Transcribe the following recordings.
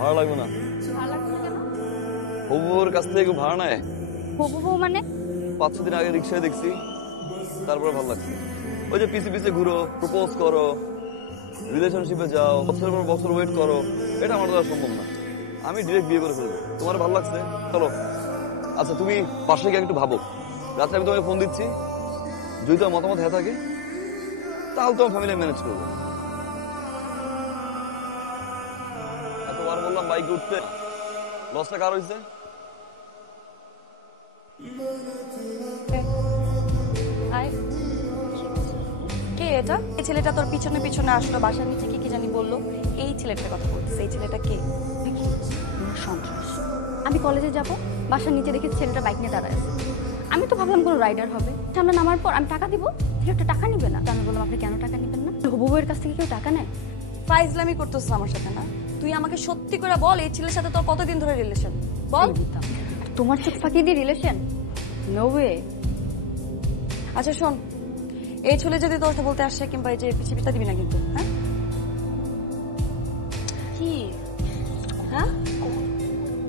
ভাড়া লাগবে না। ভাড়া লাগবে না কেন? হবু বউর কাছ থেকে ভাড়া নেয়। হবু বউ মানে? 5-6 দিন আগে রিক্সায় দেখছি, তারপরে ভালো লাগছে। ওই যে পিছে পিছে ঘুরো, প্রপোজ করো, রিলেশনশিপে যাও, বছরের পর বছর ওয়েট করো, এটা আমার দ্বারা সম্ভব না। আমি ডিরেক্ট বিয়ে করে ফেলবো। তোমার ভালো লাগছে? চলো। আচ্ছা তুমি পাশে গিয়ে একটু ভাবো, রাত্রে আমি তোমাকে ফোন দিচ্ছি, যদি তোমার মতামত হয়ে থাকে তাহলে তোমার ফ্যামিলি ম্যানেজ করবো। এতবার বললাম বাইকে উঠতে, লসটা কার হয়েছে? কে এটা? এই ছেলেটা তোর পিছনে পিছনে আসলো, বাসার নিচে কি কি জানি বললো। এই ছেলেটার কথা বলতেছে। এই ছেলেটা কে? সন্ত্রাস। আমি কলেজে যাব, বাসার নিচে দেখি ছেলেটা বাইক নিয়ে দাঁড়ায় আছে। আমি তো ভাবলাম কোনো রাইডার হবে। সামনে নামার পর আমি টাকা দিব, ছেলেটা টাকা নিবে না। আমি বললাম আপনি কেন টাকা নিবেন না? হবু বউয়ের কাছ থেকে কেউ টাকা নেয়? ফাইজলামি করতেছিস আমার সাথে না? তুই আমাকে সত্যি করে বল, এই ছেলের সাথে তোর কতদিন ধরে রিলেশন? বল। তোমার চোখ ফাঁকি দিয়ে রিলেশন? No way. আচ্ছা শোন, এই ছেলে যদি তোর সাথে বলতে আসে কিংবা এই যে পিছিয়ে পিটা দিবি না কিন্তু, হ্যাঁ? কি? হ্যাঁ?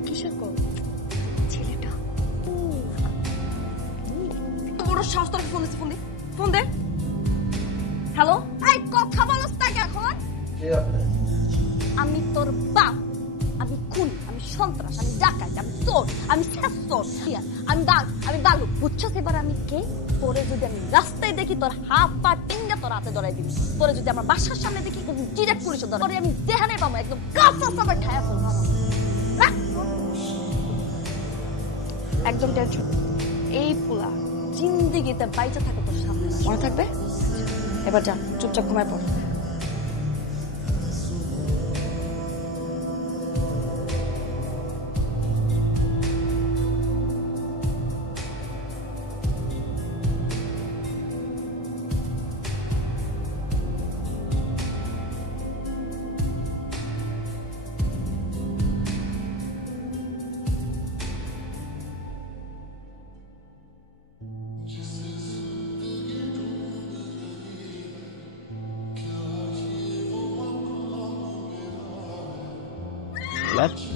কিসের কল? ছেলেটা বড় সাহস, তোর ফোন দিচ্ছে। ফোন দে, ফোন দে। হ্যালো, এই কথা বলছ না এখন? আমি তোর বাপ, আমি খুনি, আমি সন্ত্রাস, আমি ডাকাত, আমি চোর, আমি শেষর, আমি বালু। বুঝছস এবার আমি কে? তোরে যদি আমি রাস্তায় দেখি, তোর হাত পা টিঙ্গা তোর হাতে ধরাই দিবি। তোরে যদি আমার বাসার সামনে দেখি, ডিরেক্ট পুলিশে ধরে। তোরে আমি যেখানে পাবো একদম কাঁচা সাবার ঠায়া ফেলবো। একদম টেনশন। এই পোলা জিন্দেগিতে বাইচা থাকে তোর সামনে, মনে থাকবে? এবার যা, চুপচাপ ঘুমায় পড়।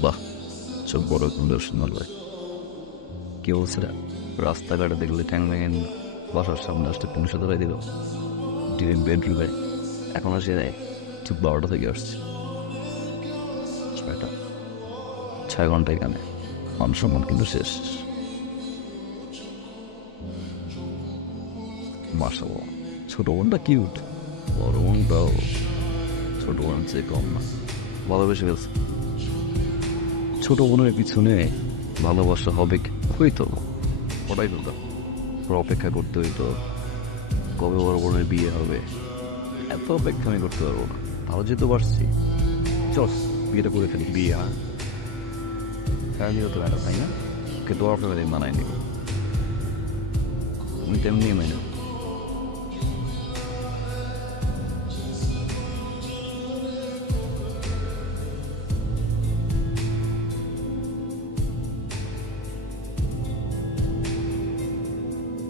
বাহ, চোখ বড় সুন্দর সুন্দর ভাই। কি বলছে রাস্তাঘাটে দেখলে ট্যাং ভেঙে বাসার সামনে আসতে পুলিশে ধরাই দিল। ডিরেক্ট বেডরুমে এখন আসে দেয় ঠিক 12টা থেকে আসছে। 6 ঘন্টা এখানে, মান সম্মান কিন্তু শেষ। মাশাআল্লাহ, ছোট বোনটা কিউট, বড় বোনটাও ছোট বোন চেয়ে কম না, ভালোবেসে ফেলছে। ছোট বোনের পিছনে ভালোবাসা হবে হইতো, ওটাই তো অপেক্ষা করতে হইতো কবে বড় বোনের বিয়ে হবে। এত অপেক্ষা আমি করতে পারবো না। ভালো যেতে পারছি, চল বিয়েটা করে ফেলি। বিয়ে ফ্যামিলি হতে পারে তাই না? ওকে তোমার ফ্যামিলি মানায় নিব, আমি তেমনি মানি।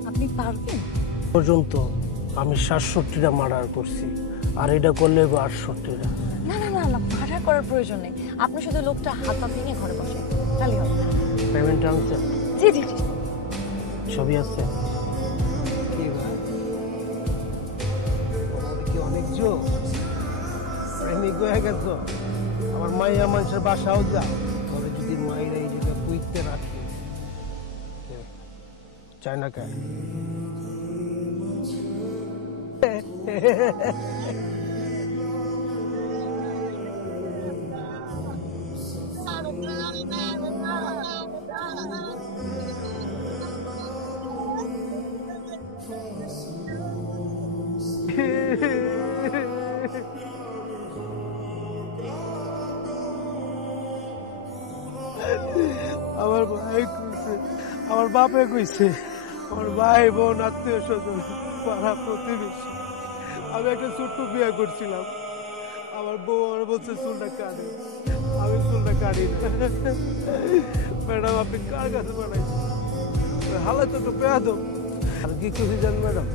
আপনি পারবেন? পর্যন্ত আমি 67টা মার্ডার করছি, আর এটা করলে 68টা। না না না না, মার্ডার করার প্রয়োজন নেই। আপনি শুধু লোকটা হাত পা ভেঙে ঘরে বসে তাহলেই হবে। পেমেন্ট আনছে? জি জি জি। ছবি আছে? কি অনেক জোক প্রেমিক হয়ে গেছো। আমার মাইয়া মানুষের বাসাও যাও, তবে যদি মাইরা এই জায়গায় পুইতে রাখি চায় না কেন? আমার ভাই কইছে, আমার বাপে কইছে, আমার ভাই বোন আত্মীয় স্বজন পাড়া প্রতিবেশী। আমি একটা ছোট্ট বিয়ে করছিলাম, আমার বউ আমার বলছে চুলটা কাটে, আমি চুলটা কাটি না। ম্যাডাম আপনি কার কাছে বানাইছেন? হালাই তো পেয়াদ। আর কি খুশি জান ম্যাডাম,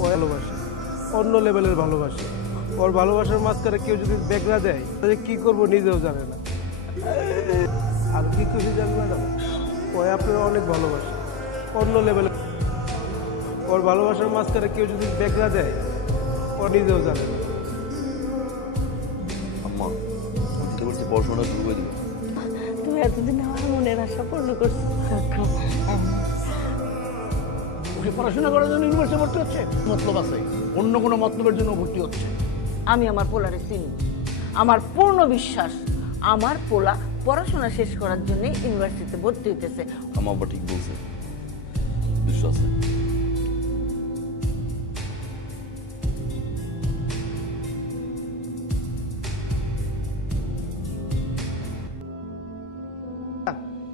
ভালোবাসা অন্য লেভেলের ভালোবাসা। ওর ভালোবাসার মাঝখানে কেউ যদি বেগরা দেয় তাহলে কি করবো নিজেও জানে না। আর কি খুশি জানি ম্যাডাম, ওই আপনারা অনেক ভালোবাসে অন্য লেভেলে। ওর ভালোবাসার মাঝখানে কেউ যদি বেগরা দেয় ও নিজেও জানে না। আম্মা আমি চিন্তা করছি পড়াশোনাটা শুরু করে দিবো। তুমি এতদিন আমার মনের আশা পূর্ণ করছো। ওকে পড়াশোনা করার জন্য ইউনিভার্সিটি ভর্তি হচ্ছে, মতলব আছে, অন্য কোনো মতলবের জন্য ভর্তি হচ্ছে। আমি আমার পোলারে চিনি, আমার পূর্ণ বিশ্বাস আমার পোলা পড়াশোনা শেষ করার জন্য ইউনিভার্সিটিতে ভর্তি হইতেছে। আমার আব্বা ঠিক বলছে, বিশ্বাস আছে।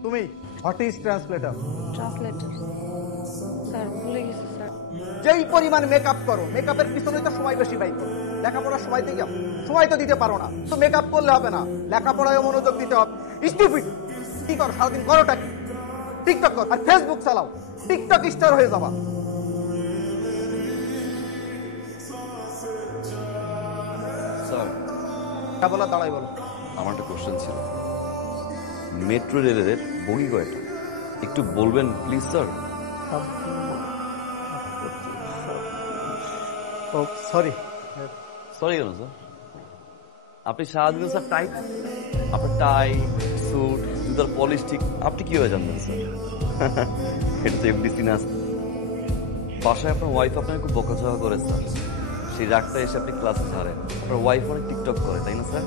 তুমি what is translator? Translator sir ভুলে গেছি স্যার। যেই পরিমাণ মেকআপ করো, মেকআপের পিছনে তো সময় বেশি ব্যয় করো। লেখাপড়ার সময় থেকে সময় তো দিতে পারো না, তো মেকআপ করলে হবে না, লেখাপড়ায় মনোযোগ দিতে হবে। স্টুপিড, কি করো সারাদিন, করোটা কি? টিকটক কর আর ফেসবুক চালাও, টিকটক স্টার হয়ে যাবা। স্যার বলা দাঁড়াই বলো। আমার একটা কোশ্চেন ছিল, মেট্রো রেলের বগি কয়টা একটু বলবেন প্লিজ স্যার? ও সরি। সরি কেন স্যার? আপনি সারাদিন স্যার টাই, আপনার টাই স্যুট জুতার পলিশ ঠিক আপনি কিভাবে জানবেন স্যার? এটা তো এমডিসি না। বাসায় আপনার ওয়াইফ আপনাকে খুব বকাঝকা করে স্যার, সেই রাগটা এসে আপনি ক্লাসে ছাড়েন। আপনার ওয়াইফ অনেক টিকটক করে তাই না স্যার?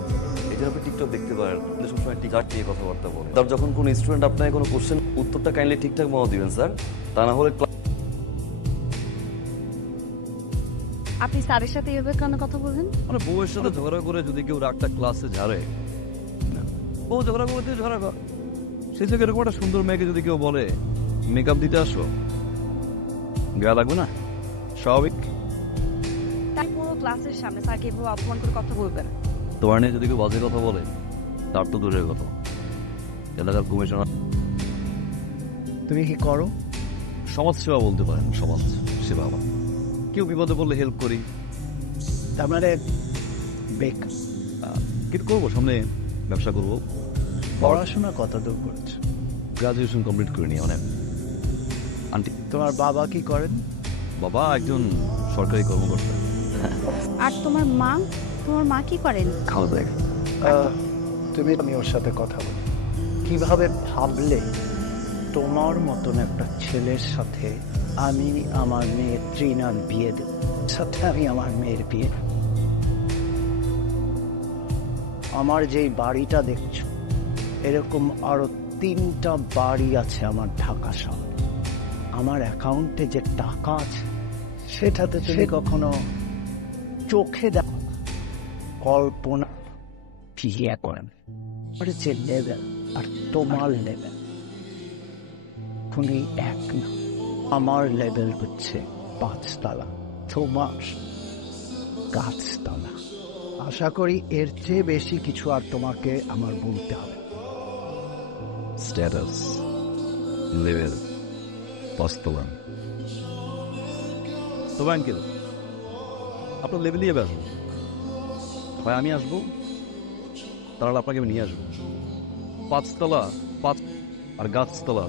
এই জন্য আপনি টিকটক দেখতে পারেন, কিন্তু সবসময় টিকটক নিয়ে কথাবার্তা বলেন। তার যখন কোনো স্টুডেন্ট আপনাকে কোনো কোশ্চেন উত্তরটা কাইন্ডলি ঠিকঠাক মতো দিবেন স্যার, তা না হলে আপনি স্যারের সাথে এভাবে কেন কথা বলবেন? মানে বউয়ের সাথে ঝগড়া করে যদি কেউ রাগটা ক্লাসে ঝাড়ে, বউ ঝগড়া করতে ঝগড়া কর, সেই থেকে এরকম একটা সুন্দর মেয়েকে যদি কেউ বলে মেকআপ দিতে আসো, গায়ে লাগবে না? স্বাভাবিক। তাই পুরো ক্লাসের সামনে স্যারকে এভাবে অপমান করে কথা বলবেন? তোমার নিয়ে যদি কেউ বাজে কথা বলে, তার তো দূরের কথা, এলাকার কমিশনার। তুমি কি করো? সমাজ সেবা বলতে পারেন, সমাজ সেবা। আমার কেউ বিপদে পড়লে হেল্প করি। তার মানে বেক। কিন্তু করবো, সামনে ব্যবসা করবো। পড়াশোনা কত দূর করেছো? গ্রাজুয়েশন কমপ্লিট করিনি মানে। আন্টি তোমার বাবা কি করেন? বাবা একজন সরকারি কর্মকর্তা। আর তোমার মা কি করেন? খাওয়া যায়। আমি ওর সাথে কথা বলি, কিভাবে ভাবলে তোমার মতন একটা ছেলের সাথে আমি আমার মেয়ে ট্রিনার বিয়ে দেব? সাথে আমি আমার মেয়ের বিয়ে, আমার যেই বাড়িটা দেখছো এরকম আরো 3টা বাড়ি আছে আমার ঢাকা শহরে। আমার অ্যাকাউন্টে যে টাকা আছে সেটাতে তুমি কখনো চোখে দেখো, কল্পনা বিয়ে করেন। আর যে লেভেল আর তোমার লেভেল কোনই এক না। আমার লেভেল হচ্ছে 5 তলা, তোমার গাছতলা। আশা করি এর চেয়ে বেশি কিছু আর তোমাকে আমার বলতে হবে। স্ট্যাটাস, লেভেল, বাস্তবায়ন। তবে আঙ্কেল আপনার লেভেল নিয়ে আসবো, হয় আমি আসবো, তাহলে আপনাকে আমি নিয়ে আসবো। 5 তলা 5 আর গাছতলা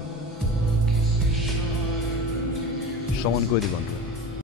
সমান করে দিব আঙ্কেল।